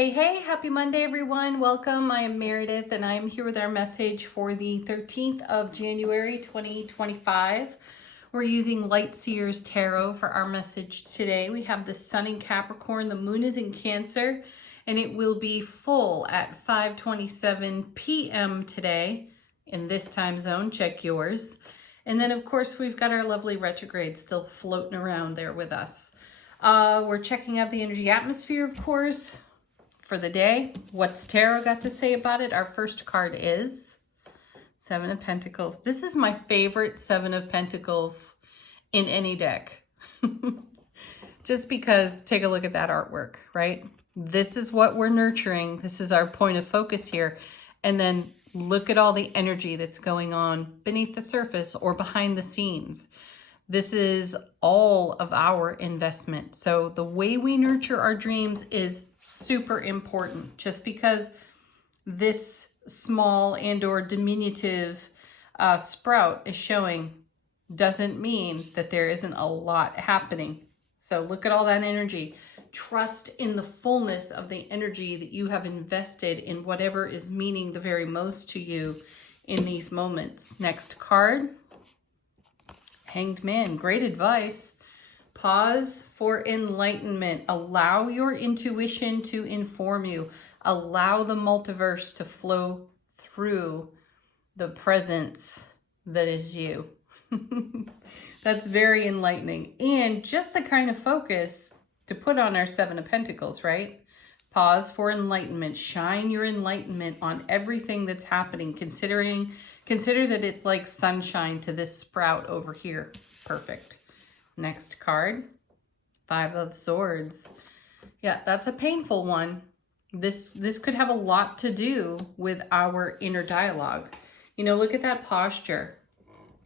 Hey, happy Monday, everyone. Welcome. I am Meredith, and I am here with our message for the 13th of January, 2025. We're using Light Seers Tarot for our message today. We have the Sun in Capricorn, the Moon is in Cancer, and it will be full at 5:27 p.m. today in this time zone. Check yours. And then, of course, we've got our lovely retrograde still floating around there with us. We're checking out the energy atmosphere, of course, for the day. What's tarot got to say about it? Our first card is Seven of Pentacles. This is my favorite Seven of Pentacles in any deck. Just because, take a look at that artwork, right? This is what we're nurturing. This is our point of focus here. And then look at all the energy that's going on beneath the surface or behind the scenes. This is all of our investment. So the way we nurture our dreams is super important. Just because this small and or diminutive sprout is showing doesn't mean that there isn't a lot happening. So look at all that energy. Trust in the fullness of the energy that you have invested in whatever is meaning the very most to you in these moments. Next card. Hanged Man, great advice. Pause for enlightenment. Allow your intuition to inform you. Allow the multiverse to flow through the presence that is you. That's very enlightening. And just the kind of focus to put on our Seven of Pentacles, right? Pause for enlightenment. Shine your enlightenment on everything that's happening. Consider that it's like sunshine to this sprout over here. Perfect. Next card, Five of Swords. Yeah, that's a painful one. This could have a lot to do with our inner dialogue. You know, look at that posture.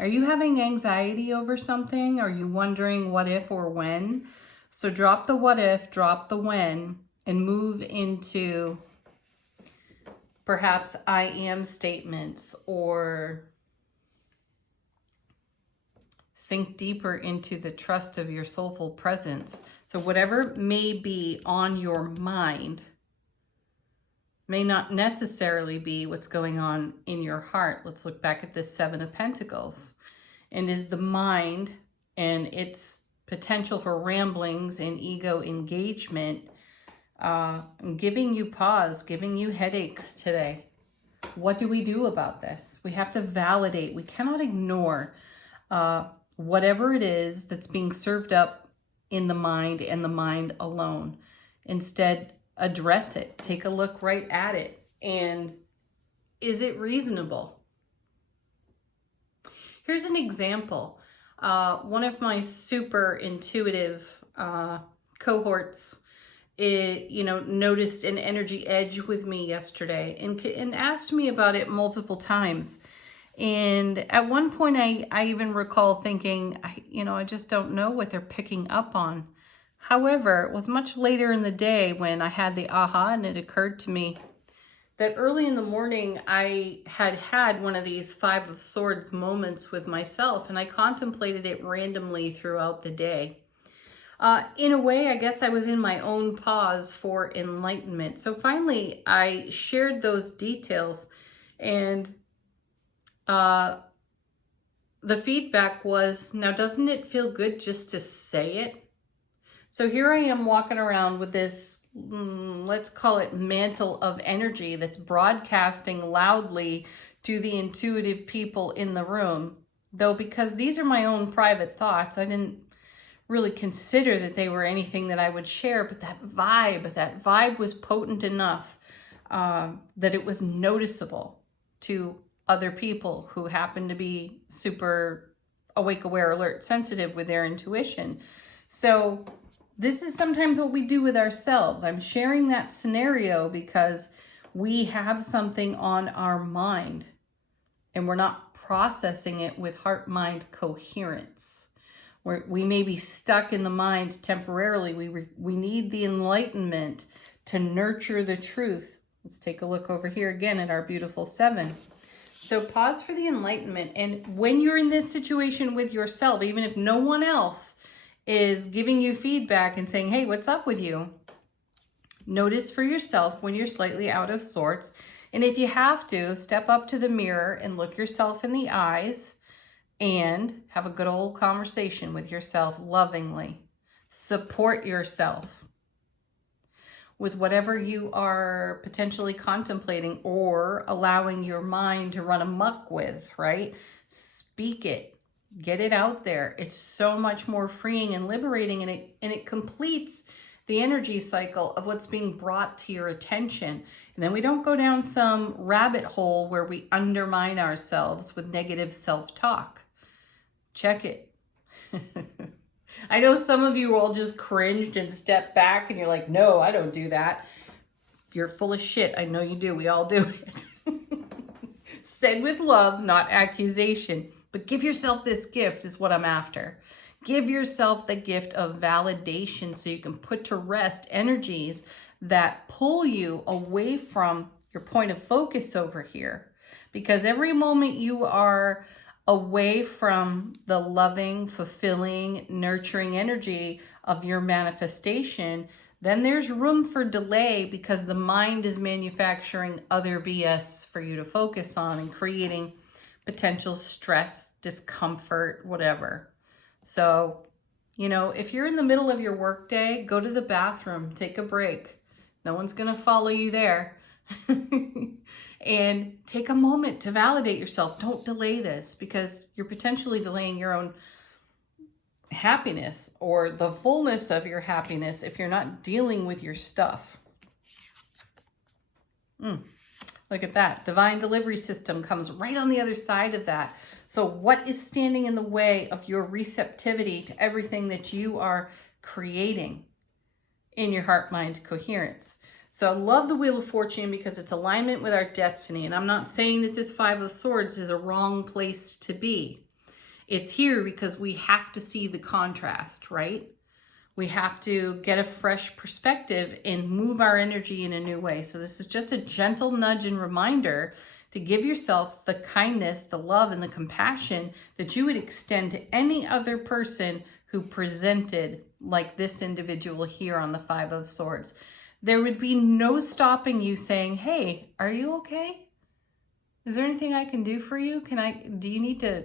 Are you having anxiety over something? Are you wondering what if or when? So drop the what if, drop the when, and move into perhaps I am statements, or sink deeper into the trust of your soulful presence. So whatever may be on your mind may not necessarily be what's going on in your heart. Let's look back at this Seven of Pentacles. And is the mind and its potential for ramblings and ego engagement giving you pause, giving you headaches today? What do we do about this? We have to validate. We cannot ignore whatever it is that's being served up in the mind and the mind alone. Instead, address it. Take a look right at it. And is it reasonable? Here's an example. One of my super intuitive cohorts noticed an energy edge with me yesterday and asked me about it multiple times. And at one point, I even recall thinking, I just don't know what they're picking up on. However, it was much later in the day when I had the aha, and it occurred to me that early in the morning, I had one of these Five of Swords moments with myself, and I contemplated it randomly throughout the day. In a way, I guess I was in my own pause for enlightenment. So finally, I shared those details, and the feedback was, now doesn't it feel good just to say it? So here I am walking around with this, let's call it mantle of energy that's broadcasting loudly to the intuitive people in the room. Though because these are my own private thoughts, I didn't really consider that they were anything that I would share, but that vibe was potent enough that it was noticeable to other people who happen to be super awake, aware, alert, sensitive with their intuition. So this is sometimes what we do with ourselves. I'm sharing that scenario because we have something on our mind and we're not processing it with heart-mind coherence. We may be stuck in the mind temporarily. We need the enlightenment to nurture the truth. Let's take a look over here again at our beautiful Seven. So pause for the enlightenment. And when you're in this situation with yourself, even if no one else is giving you feedback and saying, hey, what's up with you? Notice for yourself when you're slightly out of sorts. And if you have to, step up to the mirror and look yourself in the eyes and have a good old conversation with yourself lovingly. Support yourself with whatever you are potentially contemplating or allowing your mind to run amok with, right? Speak it. Get it out there. It's so much more freeing and liberating, and it completes the energy cycle of what's being brought to your attention. And then we don't go down some rabbit hole where we undermine ourselves with negative self-talk. Check it. I know some of you all just cringed and stepped back and you're like, no, I don't do that. You're full of shit. I know you do. We all do it. Said with love, not accusation. But give yourself this gift is what I'm after. Give yourself the gift of validation so you can put to rest energies that pull you away from your point of focus over here. Because every moment you are away from the loving, fulfilling, nurturing energy of your manifestation, then there's room for delay because the mind is manufacturing other BS for you to focus on and creating potential stress, discomfort, whatever. So, you know, if you're in the middle of your workday, go to the bathroom, take a break. No one's going to follow you there. And take a moment to validate yourself. Don't delay this because you're potentially delaying your own happiness or the fullness of your happiness if you're not dealing with your stuff. Look at that. Divine delivery system comes right on the other side of that. So what is standing in the way of your receptivity to everything that you are creating in your heart-mind coherence? So I love the Wheel of Fortune because it's alignment with our destiny. And I'm not saying that this Five of Swords is a wrong place to be. It's here because we have to see the contrast, right? We have to get a fresh perspective and move our energy in a new way. So this is just a gentle nudge and reminder to give yourself the kindness, the love, and the compassion that you would extend to any other person who presented like this individual here on the Five of Swords. There would be no stopping you saying, hey, are you okay? Is there anything I can do for you? Do you need to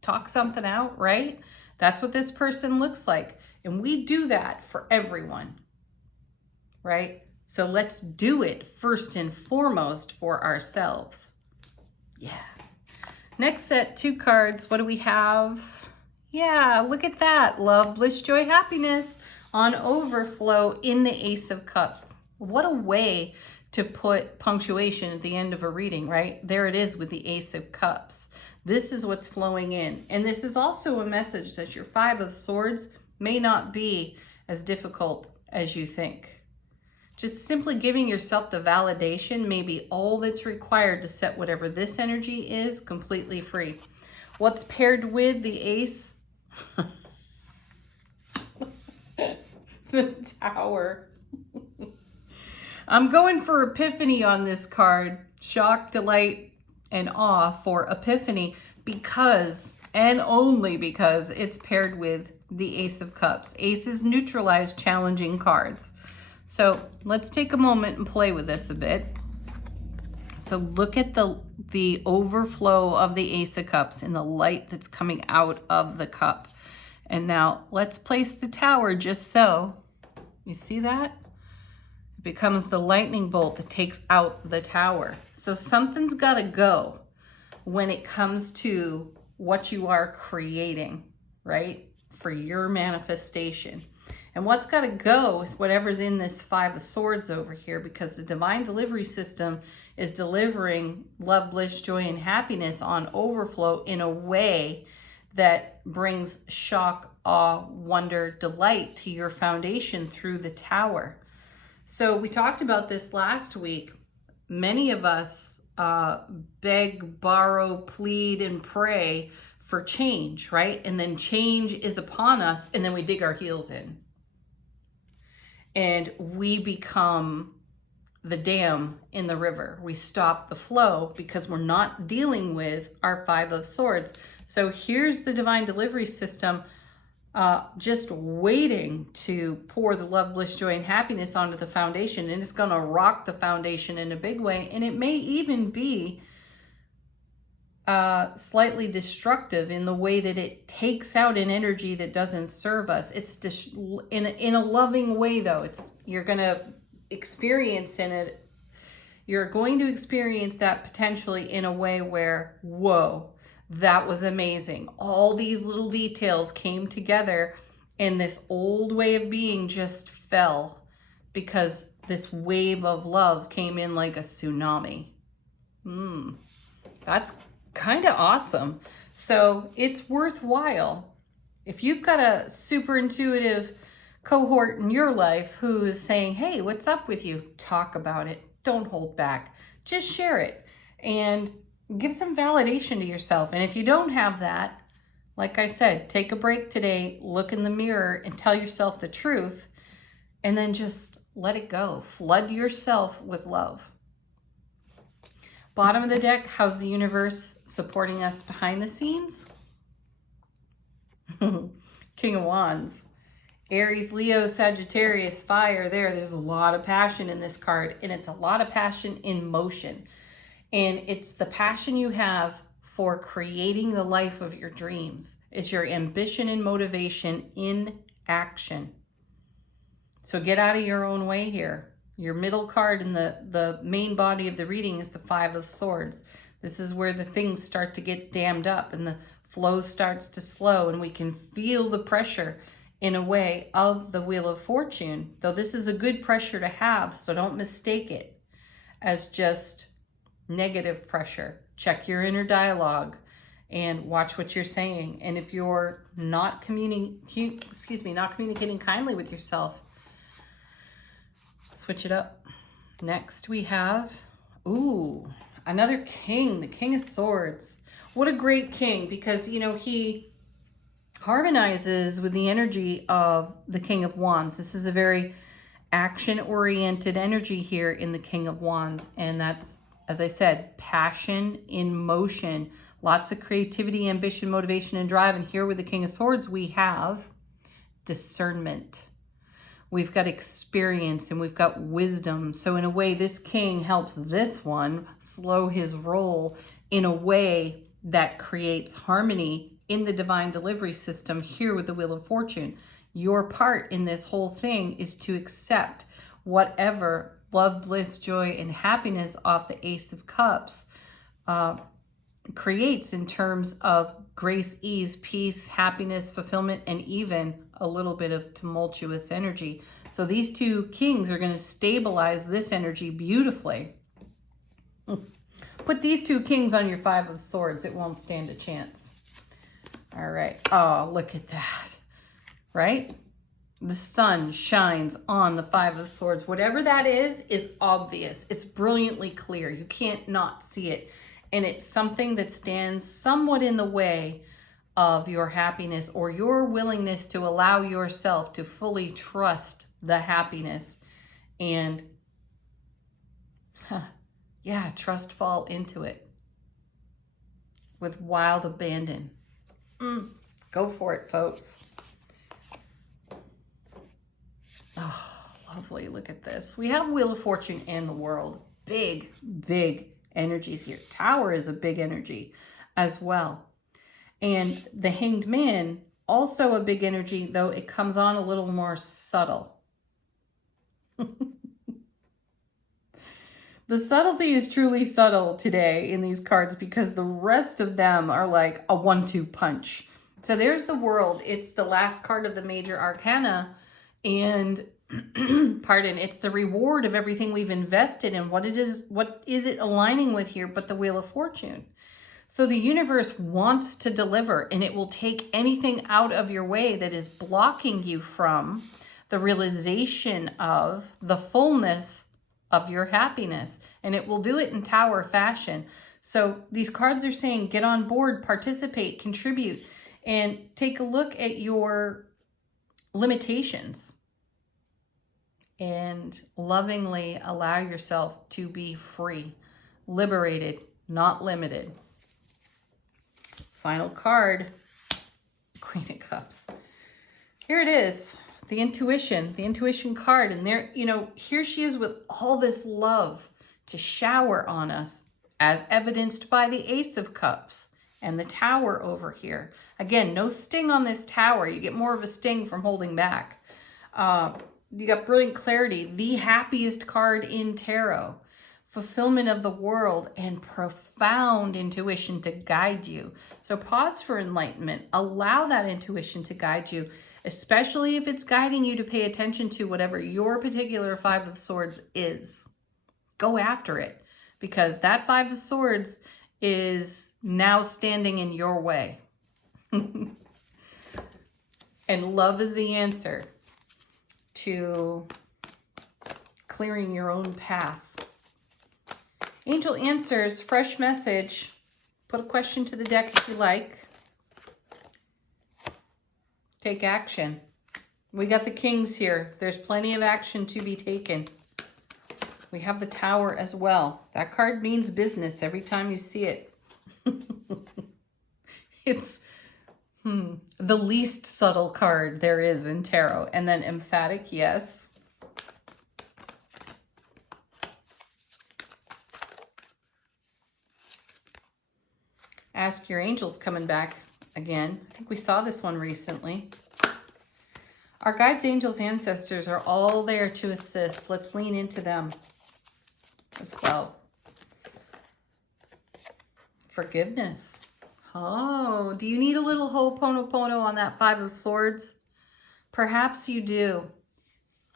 talk something out, right? That's what this person looks like. And we do that for everyone, right? So let's do it first and foremost for ourselves. Yeah. Next set, 2 cards. What do we have? Yeah, look at that. Love, bliss, joy, happiness on overflow in the Ace of Cups. What a way to put punctuation at the end of a reading, right? There it is with the Ace of Cups. This is what's flowing in. And this is also a message that your Five of Swords may not be as difficult as you think. Just simply giving yourself the validation may be all that's required to set whatever this energy is completely free. What's paired with the Ace? The Tower. I'm going for epiphany on this card. Shock, delight, and awe for epiphany because, and only because, it's paired with the Ace of Cups. Aces neutralize challenging cards. So let's take a moment and play with this a bit. So look at the overflow of the Ace of Cups and the light that's coming out of the cup. And now let's place the Tower just so. You see that? It becomes the lightning bolt that takes out the Tower. So something's got to go when it comes to what you are creating, right? For your manifestation. And what's got to go is whatever's in this Five of Swords over here, because the divine delivery system is delivering love, bliss, joy, and happiness on overflow in a way that brings shock, awe, wonder, delight to your foundation through the Tower. So we talked about this last week. Many of us beg, borrow, plead, and pray for change, right? And then change is upon us, and then we dig our heels in. And we become the dam in the river. We stop the flow because we're not dealing with our Five of Swords. So here's the divine delivery system just waiting to pour the love, bliss, joy, and happiness onto the foundation. And it's going to rock the foundation in a big way. And it may even be slightly destructive in the way that it takes out an energy that doesn't serve us. It's in a loving way, though. You're going to experience you're going to experience that potentially in a way where, whoa, that was amazing. All these little details came together and this old way of being just fell because this wave of love came in like a tsunami. That's kind of awesome. So it's worthwhile. If you've got a super intuitive cohort in your life who is saying, hey, what's up with you? Talk about it. Don't hold back. Just share it and give some validation to yourself. And if you don't have that, like I said, take a break today, look in the mirror and tell yourself the truth, and then just let it go. Flood yourself with love. Bottom of the deck, how's the universe supporting us behind the scenes? King of Wands. Aries, Leo, Sagittarius, fire there. There's a lot of passion in this card, and it's a lot of passion in motion. And it's the passion you have for creating the life of your dreams. It's your ambition and motivation in action. So get out of your own way here. Your middle card in the main body of the reading is the Five of Swords. This is where the things start to get dammed up and the flow starts to slow, and we can feel the pressure in a way of the Wheel of Fortune. Though this is a good pressure to have, so don't mistake it as just negative pressure. Check your inner dialogue and watch what you're saying. And if you're not communicating kindly with yourself, switch it up. Next we have, another king, the King of Swords. What a great king, because, he harmonizes with the energy of the King of Wands. This is a very action-oriented energy here in the King of Wands. And that's, as I said, passion in motion. Lots of creativity, ambition, motivation, and drive. And here with the King of Swords, we have discernment. We've got experience and we've got wisdom. So in a way, this king helps this one slow his roll in a way that creates harmony in the divine delivery system here with the Wheel of Fortune. Your part in this whole thing is to accept whatever love, bliss, joy, and happiness off the Ace of Cups creates in terms of grace, ease, peace, happiness, fulfillment, and even a little bit of tumultuous energy. So these two kings are going to stabilize this energy beautifully. Put these two kings on your Five of Swords. It won't stand a chance. All right. Oh, look at that. Right? The sun shines on the Five of Swords. Whatever that is obvious. It's brilliantly clear. You can't not see it. And it's something that stands somewhat in the way of your happiness or your willingness to allow yourself to fully trust the happiness and, trust fall into it with wild abandon. Go for it, folks. Oh, lovely. Look at this. We have Wheel of Fortune and the World. Big, big energies here. Tower is a big energy as well. And the Hanged Man, also a big energy, though it comes on a little more subtle. The subtlety is truly subtle today in these cards because the rest of them are like a 1-2 punch. So there's the World. It's the last card of the major arcana. And it's the reward of everything we've invested in. What is it aligning with here but the Wheel of Fortune? So the universe wants to deliver, and it will take anything out of your way that is blocking you from the realization of the fullness of your happiness. And it will do it in Tower fashion. So these cards are saying, get on board, participate, contribute, and take a look at your limitations and lovingly allow yourself to be free, liberated, not limited. Final card, Queen of Cups. Here it is, the intuition card. And there, here she is with all this love to shower on us, as evidenced by the Ace of Cups and the Tower over here. Again, no sting on this Tower. You get more of a sting from holding back. You got brilliant clarity, the happiest card in tarot, fulfillment of the world, and profound intuition to guide you. So pause for enlightenment. Allow that intuition to guide you, especially if it's guiding you to pay attention to whatever your particular Five of Swords is. Go after it, because that Five of Swords is now standing in your way. And love is the answer to clearing your own path. Angel answers, fresh message. Put a question to the deck if you like. Take action. We got the Kings here. There's plenty of action to be taken. We have the Tower as well. That card means business every time you see it. It's the least subtle card there is in tarot. And then emphatic, yes. Ask your angels coming back again. I think we saw this one recently. Our guides, angels, ancestors are all there to assist. Let's lean into them as well. Forgiveness. Oh, do you need a little ho'oponopono on that Five of Swords? Perhaps you do.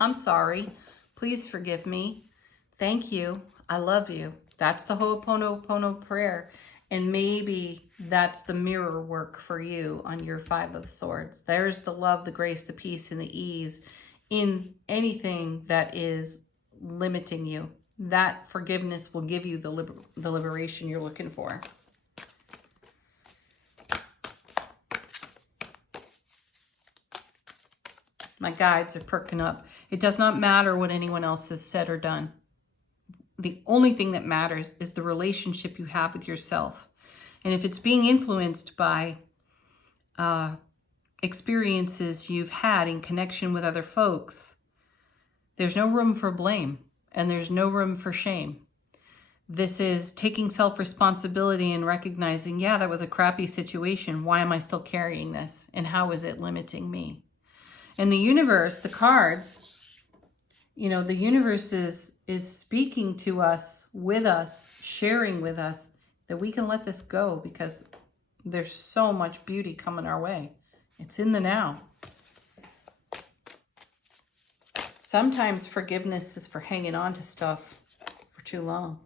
I'm sorry. Please forgive me. Thank you. I love you. That's the ho'oponopono prayer. And maybe that's the mirror work for you on your Five of Swords. There's the love, the grace, the peace, and the ease in anything that is limiting you. That forgiveness will give you the liberation you're looking for. My guides are perking up. It does not matter what anyone else has said or done. The only thing that matters is the relationship you have with yourself. And if it's being influenced by experiences you've had in connection with other folks, there's no room for blame and there's no room for shame. This is taking self-responsibility and recognizing, yeah, that was a crappy situation. Why am I still carrying this? And how is it limiting me? And the universe, the cards, the universe is speaking to us, with us, sharing with us that we can let this go because there's so much beauty coming our way. It's in the now. Sometimes forgiveness is for hanging on to stuff for too long.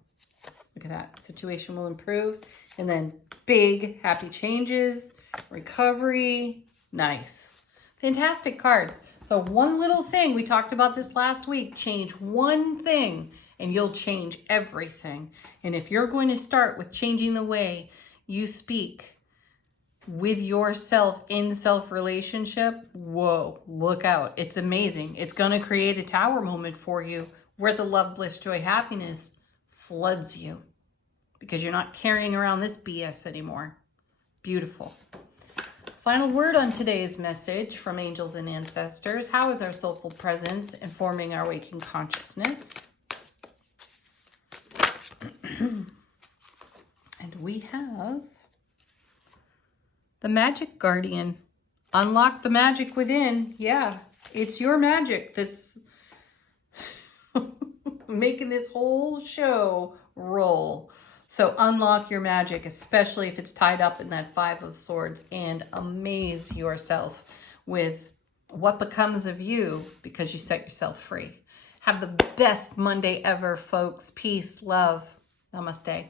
Look at that. Situation will improve. And then big, happy changes, recovery. Nice. Fantastic cards. So one little thing, we talked about this last week, change one thing and you'll change everything. And if you're going to start with changing the way you speak with yourself in self-relationship, whoa, look out. It's amazing. It's going to create a Tower moment for you where the love, bliss, joy, happiness floods you because you're not carrying around this BS anymore. Beautiful. Final word on today's message from angels and ancestors. How is our soulful presence informing our waking consciousness? And we have the Magic Guardian. Unlock the magic within. Yeah, it's your magic that's making this whole show roll. So unlock your magic, especially if it's tied up in that Five of Swords, and amaze yourself with what becomes of you because you set yourself free. Have the best Monday ever, folks. Peace, love. Namaste.